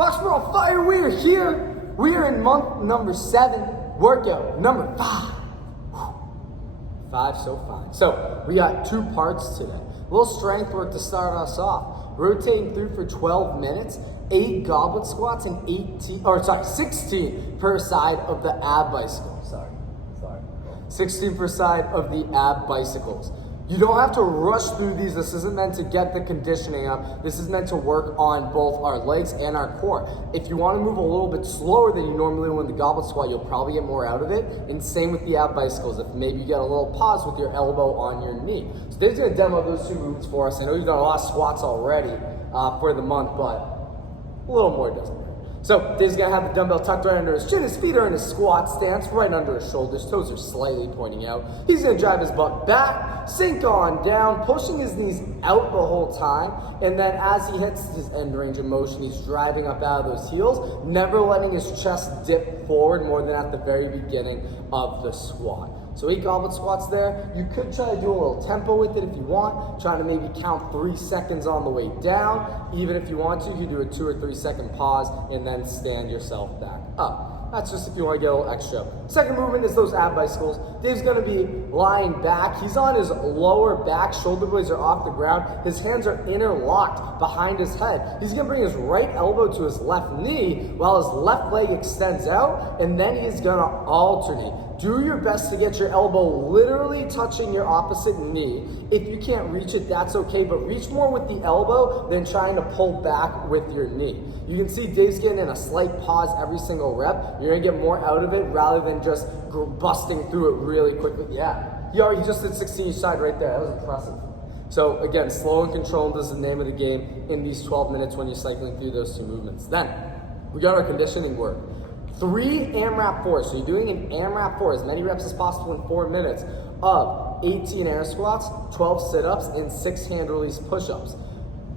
Foxborough on fire, we are here. We are in month number 7, workout number 5. Whew. 5 so fine. So we got 2 parts today. A little strength work to start us off. Rotating through for 12 minutes, 8 goblet squats and 16 per side of the ab bicycle. Sorry. 16 per side of the ab bicycles. You don't have to rush through these. This isn't meant to get the conditioning up. This is meant to work on both our legs and our core. If you want to move a little bit slower than you normally do in the goblet squat, you'll probably get more out of it. And same with the ab bicycles. If maybe you get a little pause with your elbow on your knee. So Dave's going to demo those 2 movements for us. I know you've done a lot of squats already for the month, but a little more doesn't hurt. So Dave's gonna have the dumbbell tucked right under his chin, his feet are in a squat stance, right under his shoulders, toes are slightly pointing out. He's gonna drive his butt back, sink on down, pushing his knees out the whole time, and then as he hits his end range of motion, he's driving up out of those heels, never letting his chest dip forward more than at the very beginning of the squat. So 8 goblet squats there. You could try to do a little tempo with it if you want, trying to maybe count 3 seconds on the way down. Even if you want to, you do a 2 or 3 second pause and then stand yourself back up. That's just if you want to get a little extra. Second movement is those ab bicycles. Dave's going to be lying back. He's on his lower back. Shoulder blades are off the ground. His hands are interlocked behind his head. He's going to bring his right elbow to his left knee while his left leg extends out, and then he's going to alternate. Do your best to get your elbow literally touching your opposite knee. If you can't reach it, that's okay, but reach more with the elbow than trying to pull back with your knee. You can see Dave's getting in a slight pause every single rep. You're gonna get more out of it rather than just busting through it really quickly. Yeah, he just did 16 each side right there. That was impressive. So again, slow and controlled is the name of the game in these 12 minutes when you're cycling through those 2 movements. Then, we got our conditioning work. 3 AMRAP 4s. So you're doing an AMRAP 4, as many reps as possible in 4 minutes of 18 air squats, 12 sit-ups, and 6 hand release push-ups.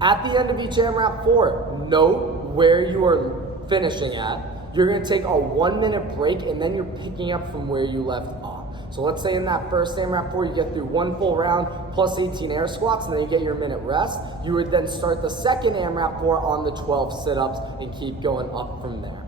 At the end of each AMRAP 4, note where you are finishing at. You're going to take a 1-minute break, and then you're picking up from where you left off. So let's say in that first AMRAP 4, you get through 1 full round plus 18 air squats, and then you get your minute rest. You would then start the second AMRAP 4 on the 12 sit-ups and keep going up from there.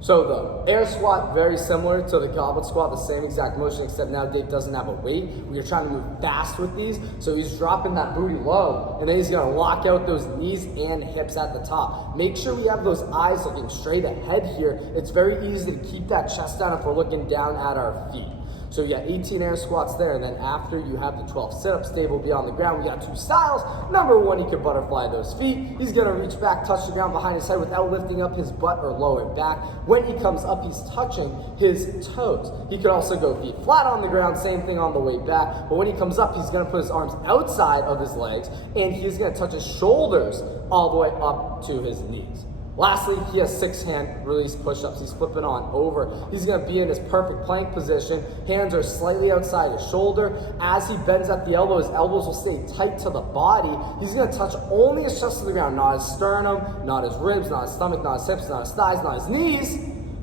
So the air squat, very similar to the goblet squat, the same exact motion, except now Dave doesn't have a weight. We are trying to move fast with these, so he's dropping that booty low, and then he's gonna lock out those knees and hips at the top. Make sure we have those eyes looking straight ahead here. It's very easy to keep that chest down if we're looking down at our feet. So you got 18 air squats there, and then after you have the 12 sit-ups, Dave will be on the ground. We got 2 styles. Number 1, he can butterfly those feet. He's gonna reach back, touch the ground behind his head without lifting up his butt or lower back. When he comes up, he's touching his toes. He could also go feet flat on the ground, same thing on the way back. But when he comes up, he's gonna put his arms outside of his legs, and he's gonna touch his shoulders all the way up to his knees. Lastly, he has 6 hand release push-ups. He's flipping on over. He's gonna be in his perfect plank position. Hands are slightly outside his shoulder. As he bends at the elbow, his elbows will stay tight to the body. He's gonna touch only his chest to the ground, not his sternum, not his ribs, not his stomach, not his hips, not his thighs, not his knees.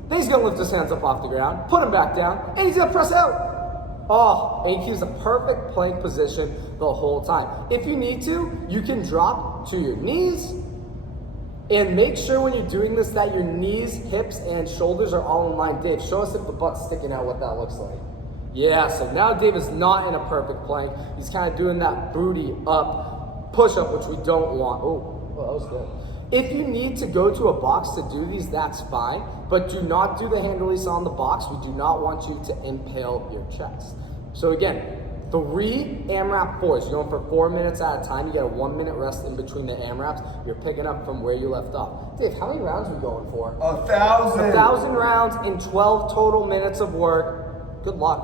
Then he's gonna lift his hands up off the ground, put them back down, and he's gonna press out. And he keeps a perfect plank position the whole time. If you need to, you can drop to your knees, and make sure when you're doing this that your knees, hips, and shoulders are all in line. Dave, show us if the butt's sticking out, what that looks like. Yeah, so now Dave is not in a perfect plank. He's kind of doing that booty up push-up, which we don't want. Oh, that was good. If you need to go to a box to do these, that's fine, but do not do the hand release on the box. We do not want you to impale your chest. So again, 3 AMRAP 4s. You're going for 4 minutes at a time. You get a 1-minute rest in between the AMRAPs. You're picking up from where you left off. Dave, how many rounds are we going for? 1,000. 1,000 rounds in 12 total minutes of work. Good luck.